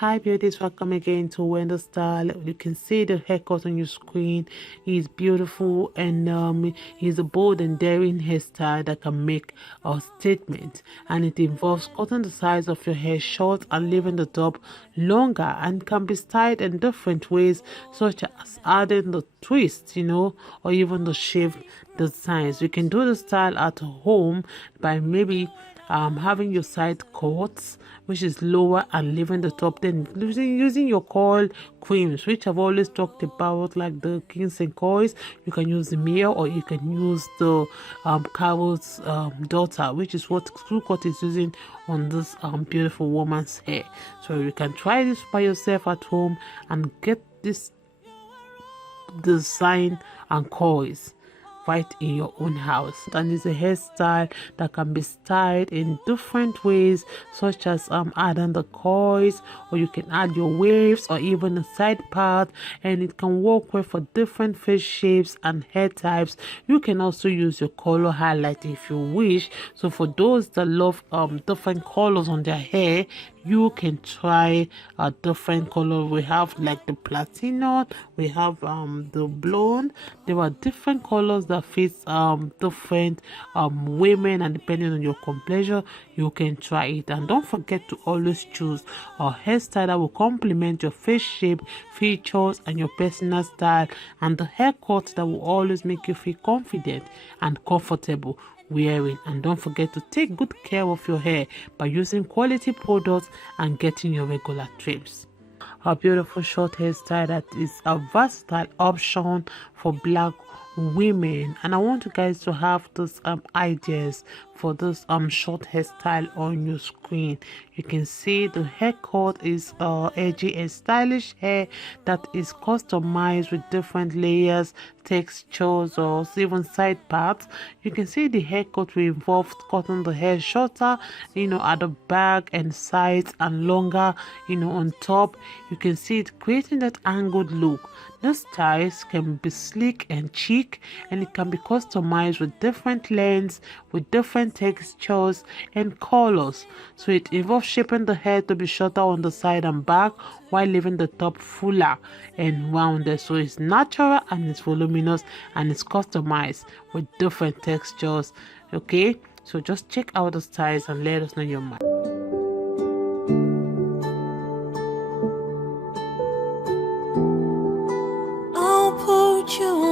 Hi beauties, welcome again to Wendy Style. You can see the haircut on your screen is beautiful, and is a bold and daring hairstyle that can make a statement, and it involves cutting the sides of your hair short and leaving the top longer, and can be styled in different ways, such as adding the twist, or even the shaved designs. You can do the style at home by maybe having your side cuts, which is lower, and leaving the top, then using your coil creams, which I've always talked about, like the Kings and Coils. You can use the MIELLE, or you can use the Carol's daughter, which is what Cut is using on this beautiful woman's hair. So you can try this by yourself at home and get this design and coils right in your own house. And it's a hairstyle that can be styled in different ways, such as adding the coils, or you can add your waves, or even a side part, and it can work well for different face shapes and hair types. You can also use your color highlight if you wish. So for those that love different colors on their hair, you can try a different color. We have like the platinum, we have the blonde. There are different colors that fit different women, and depending on your complexion, you can try it. And don't forget to always choose a hairstyle that will complement your face shape, features, and your personal style, and the haircut that will always make you feel confident and comfortable wearing. And don't forget to take good care of your hair by using quality products and getting your regular trims. A beautiful short hairstyle that is a versatile option for black women, and I want you guys to have those ideas for this short hairstyle on your screen. You can see the haircut is edgy and stylish hair that is customized with different layers, textures, or even side parts. You can see the haircut will involve cutting the hair shorter, at the back and sides, and longer, on top. You can see it creating that angled look. This styles can be sleek and chic, and it can be customized with different lengths, with different textures and colors. So it involves shaping the hair to be shorter on the side and back, while leaving the top fuller and rounded. So it's natural, and it's voluminous, and it's customized with different textures. Okay, so just check out the styles and let us know your mind. I'll put you